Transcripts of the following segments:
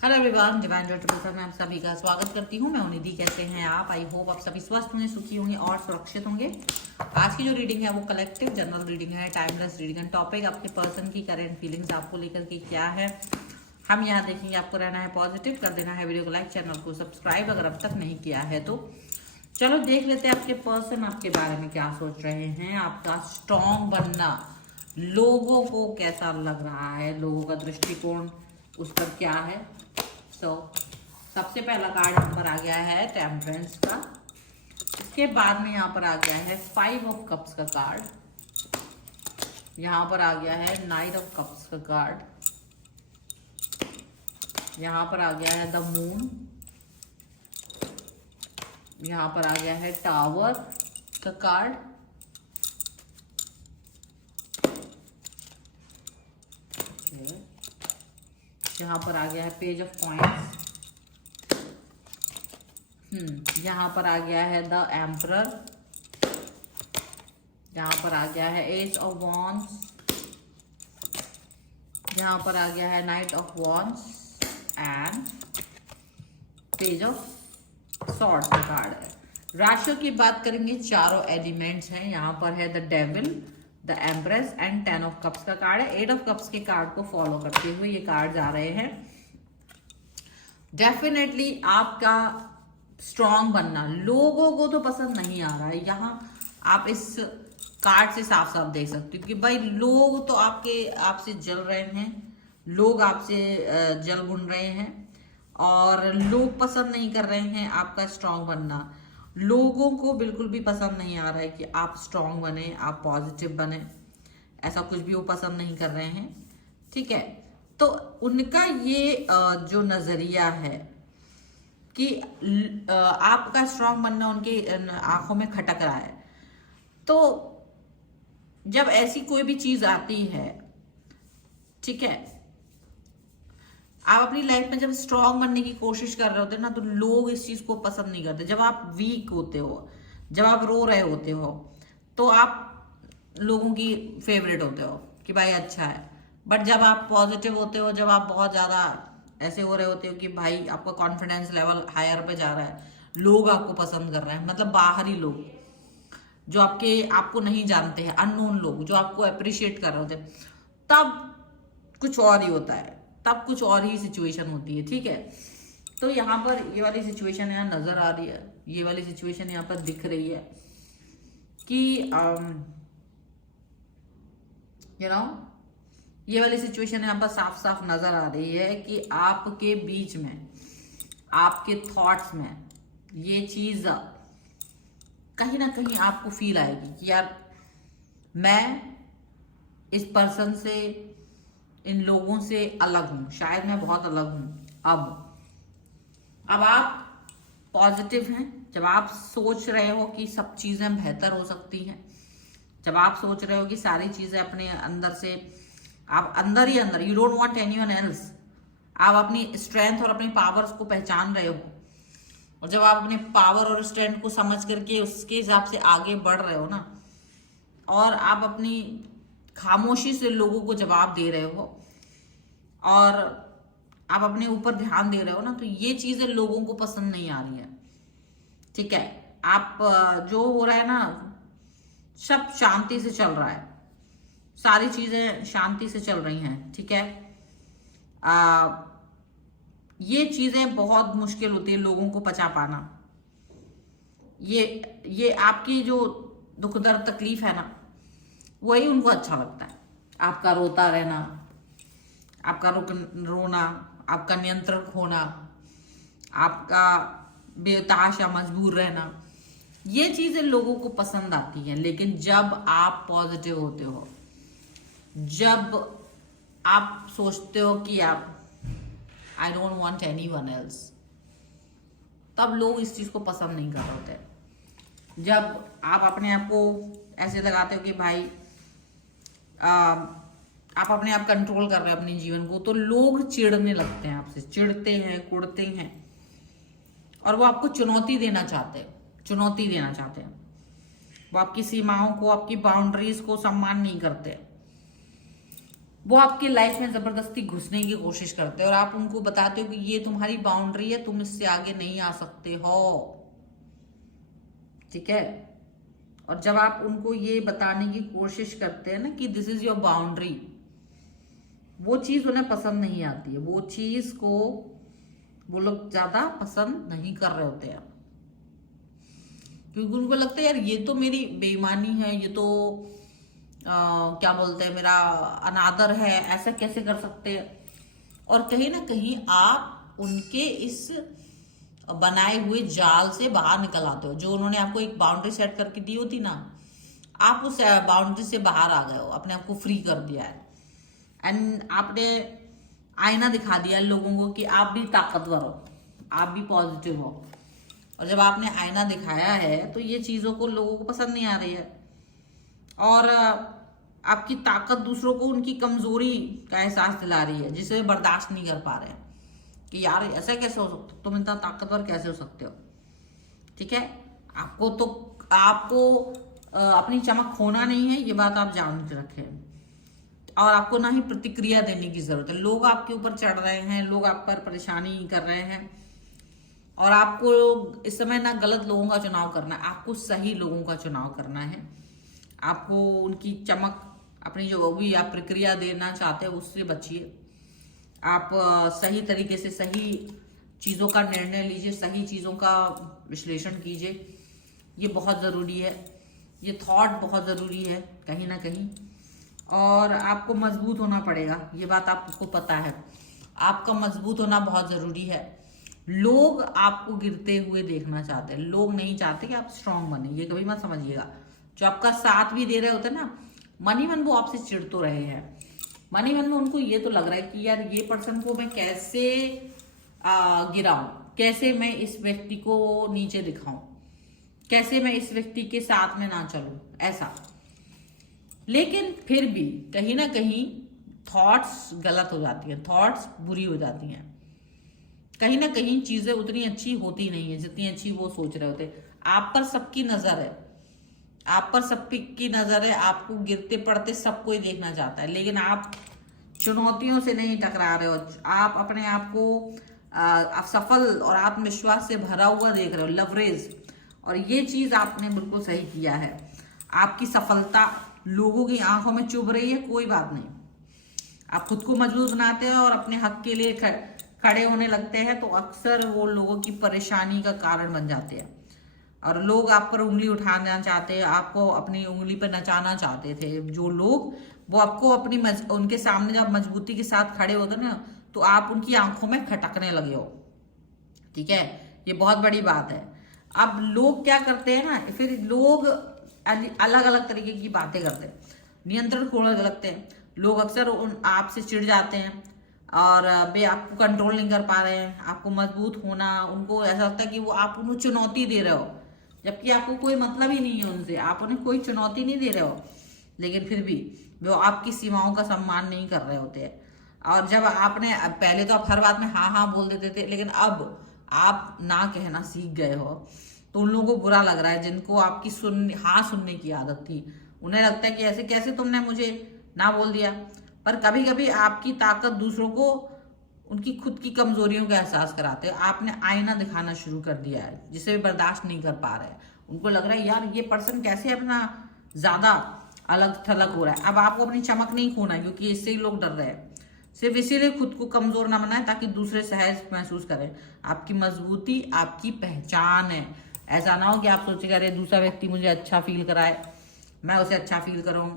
Hello everyone, divine ज्योतिष में आप सभी का स्वागत करती हूँ। मैं निधि। कैसे हैं आप? आई होप आप सभी स्वस्थ होंगे, सुखी होंगे और सुरक्षित होंगे। आज की जो रीडिंग है वो कलेक्टिव जनरल रीडिंग है, टाइमलेस रीडिंग है। टॉपिक आपके पर्सन की करंट फीलिंग्स आपको लेकर के क्या है, हम यहाँ देखेंगे। आपको रहना है पॉजिटिव, कर देना है वीडियो को लाइक, चैनल को सब्सक्राइब अगर अब तक नहीं किया है तो। चलो देख लेते हैं आपके पर्सन आपके बारे में क्या सोच रहे हैं। आपका स्ट्रॉन्ग बनना लोगों को कैसा लग रहा है, लोगों का दृष्टिकोण उस पर क्या है। सबसे पहला कार्ड यहाँ पर आ गया है टेम्परेंस का। इसके बाद में यहाँ पर आ गया है 5 ऑफ कप्स का कार्ड। यहाँ पर आ गया है नाइट ऑफ कप्स का कार्ड। यहाँ पर आ गया है द मून। यहाँ पर आ गया है टावर का कार्ड। यहाँ पर आ गया है पेज ऑफ कॉइन्स। यहाँ पर आ गया है द एम्परर। यहाँ पर आ गया है एज ऑफ वॉन्ड्स। यहाँ पर आ गया है night of wands and page of swords का कार्ड है। राशियों की बात करेंगे, चारों एलिमेंट्स हैं। यहाँ पर है the devil, the empress and 10 of cups का कार्ड है। 8 ऑफ कप्स के कार्ड को फॉलो करते हुए ये कार्ड आ रहे हैं। डेफिनेटली आपका स्ट्रॉन्ग बनना लोगों को तो पसंद नहीं आ रहा है। यहाँ आप इस कार्ड से साफ साफ देख सकते हो कि भाई लोग तो आपसे जल रहे हैं, लोग आपसे जल बुन रहे हैं और लोग पसंद नहीं कर रहे हैं आपका स्ट्रॉन्ग बनना। लोगों को बिल्कुल भी पसंद नहीं आ रहा है कि आप स्ट्रॉन्ग बने, आप पॉजिटिव बने, ऐसा कुछ भी वो पसंद नहीं कर रहे हैं। ठीक है, तो उनका ये जो नजरिया है कि आपका स्ट्रॉन्ग बनना उनके आंखों में खटक रहा है। तो जब ऐसी कोई भी चीज आती है, ठीक है, आप अपनी लाइफ में जब स्ट्रॉन्ग बनने की कोशिश कर रहे होते हैं ना, तो लोग इस चीज को पसंद नहीं करते। जब आप वीक होते हो, जब आप रो रहे होते हो, तो आप लोगों की फेवरेट होते हो कि भाई अच्छा है। बट जब आप पॉजिटिव होते हो, जब आप बहुत ज्यादा ऐसे हो रहे होते हो कि भाई आपका कॉन्फिडेंस लेवल हायर पे जा रहा है, लोग आपको पसंद कर रहे हैं, मतलब बाहरी लोग जो आपको नहीं जानते हैं, अननोन लोग जो आपको अप्रिशिएट कर रहे होते हैं, तब कुछ और ही होता है, तब कुछ और ही सिचुएशन होती है। ठीक है, तो यहाँ पर ये वाली सिचुएशन यहाँ नजर आ रही है, ये वाली सिचुएशन यहाँ पर दिख रही है कि ये वाली सिचुएशन यहाँ पर साफ साफ नजर आ रही है कि आपके बीच में, आपके थॉट्स में ये चीज कहीं ना कहीं आपको फील आएगी कि यार मैं इस पर्सन से, इन लोगों से अलग हूं, शायद मैं बहुत अलग हूं। अब आप पॉजिटिव हैं, जब आप सोच रहे हो कि सब चीजें बेहतर हो सकती हैं, जब आप सोच रहे हो कि सारी चीजें अपने अंदर से, आप अंदर ही अंदर, you don't want anyone else, आप अपनी स्ट्रेंथ और अपनी पावर्स को पहचान रहे हो, और जब आप अपने पावर और स्ट्रेंथ को समझ करके उसके हिसाब से आगे बढ़ रहे हो ना, और आप अपनी खामोशी से लोगों को जवाब दे रहे हो और आप अपने ऊपर ध्यान दे रहे हो ना, तो ये चीजें लोगों को पसंद नहीं आ रही है। ठीक है, आप जो हो रहा है ना, सब शांति से चल रहा है, सारी चीजें शांति से चल रही हैं। ठीक है, ये चीजें बहुत मुश्किल होती है लोगों को पचा पाना। ये आपकी जो दुख दर्द तकलीफ है ना, वही उनको अच्छा लगता है। आपका रोता रहना, आपका रोना, आपका नियंत्रण खोना, आपका बेतहाशा मजबूर रहना, ये चीजें लोगों को पसंद आती हैं। लेकिन जब आप पॉजिटिव होते हो, जब आप सोचते हो कि आप I don't want anyone else, तब लोग इस चीज को पसंद नहीं कर रहे होते। जब आप अपने आप को ऐसे लगाते हो कि भाई आप अपने आप कंट्रोल कर रहे हो अपने जीवन को, तो लोग चिढ़ने लगते हैं, आपसे चिढ़ते हैं, कुड़ते हैं, और वो आपको चुनौती देना चाहते हैं। वो आपकी सीमाओं को, आपकी बाउंड्रीज को सम्मान नहीं करते। वो आपकी लाइफ में जबरदस्ती घुसने की कोशिश करते हैं और आप उनको बताते हो कि ये तुम्हारी बाउंड्री है, तुम इससे आगे नहीं आ सकते हो, ठीक है। और जब आप उनको ये बताने की कोशिश करते हैं ना कि दिस इज योर बाउंड्री, वो चीज उन्हें पसंद नहीं आती है, वो चीज को वो लोग ज्यादा पसंद नहीं कर रहे होते हैं, क्योंकि उनको लगता है यार ये तो मेरी बेईमानी है, ये तो क्या बोलते हैं मेरा अनादर है, ऐसा कैसे कर सकते हैं। और कहीं ना कहीं आप उनके इस बनाए हुए जाल से बाहर निकल आते हो। जो उन्होंने आपको एक बाउंड्री सेट करके दी होती ना, आप उस बाउंड्री से बाहर आ गए हो, अपने आप को फ्री कर दिया है, एंड आपने आईना दिखा दिया लोगों को कि आप भी ताकतवर हो, आप भी पॉजिटिव हो। और जब आपने आईना दिखाया है तो ये चीज़ों को लोगों को पसंद नहीं आ रही है, और आपकी ताकत दूसरों को उनकी कमजोरी का एहसास दिला रही है, जिसे वे बर्दाश्त नहीं कर पा रहे हैं कि यार ऐसा कैसे हो सकता, तुम इतना ताकतवर कैसे हो सकते हो, ठीक है। आपको अपनी चमक खोना नहीं है, ये बात आप जान के रखें, और आपको ना ही प्रतिक्रिया देने की जरूरत है। लोग आपके ऊपर चढ़ रहे हैं, लोग आप पर परेशानी कर रहे हैं, और आपको इस समय ना गलत लोगों का चुनाव करना है, आपको सही लोगों का चुनाव करना है। आपको उनकी चमक, अपनी जो भी आप प्रक्रिया देना चाहते हो उससे बचिए। आप सही तरीके से सही चीज़ों का निर्णय लीजिए, सही चीज़ों का विश्लेषण कीजिए, ये बहुत ज़रूरी है। ये थॉट बहुत ज़रूरी है कहीं ना कहीं, और आपको मजबूत होना पड़ेगा, ये बात आपको पता है। आपका मजबूत होना बहुत ज़रूरी है। लोग आपको गिरते हुए देखना चाहते हैं, लोग नहीं चाहते कि आप स्ट्रांग बने, ये कभी मत समझिएगा। जो आपका साथ भी दे रहे होते हैं ना, मन ही मन वो आपसे चिढ़ तो रहे हैं, मन ही मन में उनको ये तो लग रहा है कि यार ये पर्सन को मैं कैसे गिराऊं, कैसे मैं इस व्यक्ति को नीचे दिखाऊं, कैसे मैं इस व्यक्ति के साथ में ना चलूं, ऐसा। लेकिन फिर भी कहीं ना कहीं थॉट्स गलत हो जाती हैं, थॉट्स बुरी हो जाती हैं, कहीं ना कहीं चीजें उतनी अच्छी होती नहीं है जितनी अच्छी वो सोच रहे होते। आप पर सबकी नजर है, आप पर सबकी नजर है, आपको गिरते पड़ते सब कोई देखना चाहता है, लेकिन आप चुनौतियों से नहीं टकरा रहे हो, आप अपने आप को आप सफल और आत्मविश्वास से भरा हुआ देख रहे हो, लवरेज। और ये चीज आपने बिल्कुल सही किया है। आपकी सफलता लोगों की आंखों में चुभ रही है, कोई बात नहीं, आप खुद को मजबूत बनाते हैं और अपने हक के लिए खड़े होने लगते हैं, तो अक्सर वो लोगों की परेशानी का कारण बन जाते हैं। और लोग आप पर उंगली उठाना चाहते हैं, आपको अपनी उंगली पर नचाना चाहते थे जो लोग, वो आपको अपनी उनके सामने जब मजबूती के साथ खड़े होते ना, तो आप उनकी आंखों में खटकने लगे हो, ठीक है। ये बहुत बड़ी बात है। अब लोग क्या करते हैं ना, फिर लोग अलग अलग तरीके की बातें करते हैं, नियंत्रण खोने लगते हैं। लोग अक्सर आपसे चिढ़ जाते हैं और वे आपको कंट्रोल नहीं कर पा रहे हैं, आपको मजबूत होना, उनको ऐसा लगता है कि वो आप उनको चुनौती दे रहे हो, जबकि आपको कोई मतलब ही नहीं है उनसे, आप उन्हें कोई चुनौती नहीं दे रहे हो, लेकिन फिर भी वो आपकी सीमाओं का सम्मान नहीं कर रहे होते हैं। और जब आपने पहले तो आप हर बात में हाँ हाँ बोल देते थे, लेकिन अब आप ना कहना सीख गए हो, तो उन लोगों को बुरा लग रहा है जिनको आपकी हाँ सुनने की आदत थी। उन्हें लगता है कि ऐसे कैसे तुमने मुझे ना बोल दिया। पर कभी कभी आपकी ताकत दूसरों को उनकी खुद की कमजोरियों का एहसास कराते हैं। आपने आईना दिखाना शुरू कर दिया है जिसे वे बर्दाश्त नहीं कर पा रहे हैं। उनको लग रहा है यार ये पर्सन कैसे अपना ज्यादा अलग थलग हो रहा है। अब आपको अपनी चमक नहीं खोना है, क्योंकि इससे ही लोग डर रहे हैं। सिर्फ इसीलिए खुद को कमजोर ना बनाए ताकि दूसरे सहज महसूस करें। आपकी मजबूती आपकी पहचान है। ऐसा ना हो कि आप सोचेंगे अरे दूसरा व्यक्ति मुझे अच्छा फील कराए, मैं उसे अच्छा फील करूँ,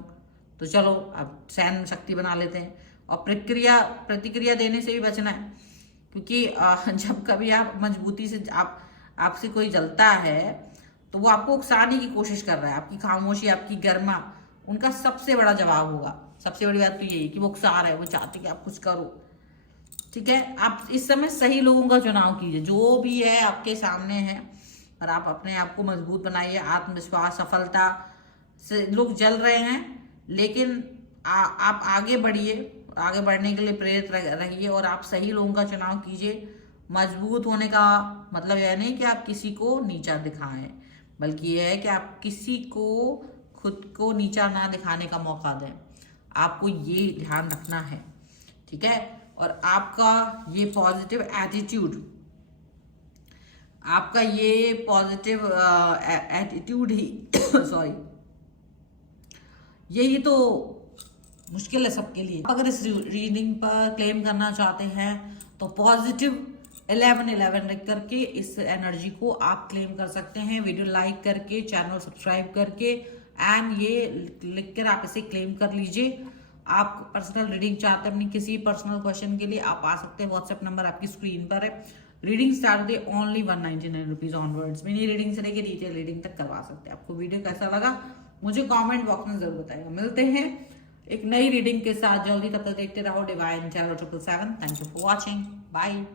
तो चलो अब सहन शक्ति बना लेते हैं। और प्रतिक्रिया देने से भी बचना है, क्योंकि जब कभी आप मजबूती से आपसे कोई जलता है तो वो आपको उकसाने की कोशिश कर रहा है। आपकी खामोशी, आपकी गर्मा उनका सबसे बड़ा जवाब होगा। सबसे बड़ी बात तो यही कि वो उकसा रहा है, वो चाहते कि आप कुछ करो, ठीक है। आप इस समय सही लोगों का चुनाव कीजिए, जो भी है आपके सामने है, और आप अपने आप को मजबूत बनाइए। आत्मविश्वास, सफलता से लोग जल रहे हैं, लेकिन आप आगे बढ़िए, आगे बढ़ने के लिए प्रेरित रहिए और आप सही लोगों का चुनाव कीजिए। मजबूत होने का मतलब यह नहीं कि आप किसी को नीचा दिखाएं, बल्कि यह है कि आप किसी को खुद को नीचा ना दिखाने का मौका दें। आपको ये ध्यान रखना है, ठीक है। और आपका ये पॉजिटिव एटीट्यूड, आपका ये पॉजिटिव एटीट्यूड ही सॉरी, यही तो मुश्किल है सबके लिए। अगर इस रीडिंग पर क्लेम करना चाहते हैं तो पॉजिटिव 1111 लिख करके इस एनर्जी को आप क्लेम कर सकते हैं, वीडियो लाइक करके, चैनल सब्सक्राइब करके, एंड ये लिख कर आप इसे क्लेम कर लीजिए। आप पर्सनल रीडिंग चाहते हैं अपनी किसी पर्सनल क्वेश्चन के लिए, आप आ सकते हैं, व्हाट्सएप नंबर आपकी स्क्रीन पर है। रीडिंग स्टार्ट होती है only 199 rupees onwards. Mini reading से लेकर डिटेल रीडिंग तक करवा सकते हैं। आपको वीडियो कैसा लगा मुझे कमेंट बॉक्स में जरूर बताइएगा। मिलते हैं एक नई रीडिंग के साथ जल्दी, तब तक देखते रहो divine tarot 777। Thank you for watching, bye.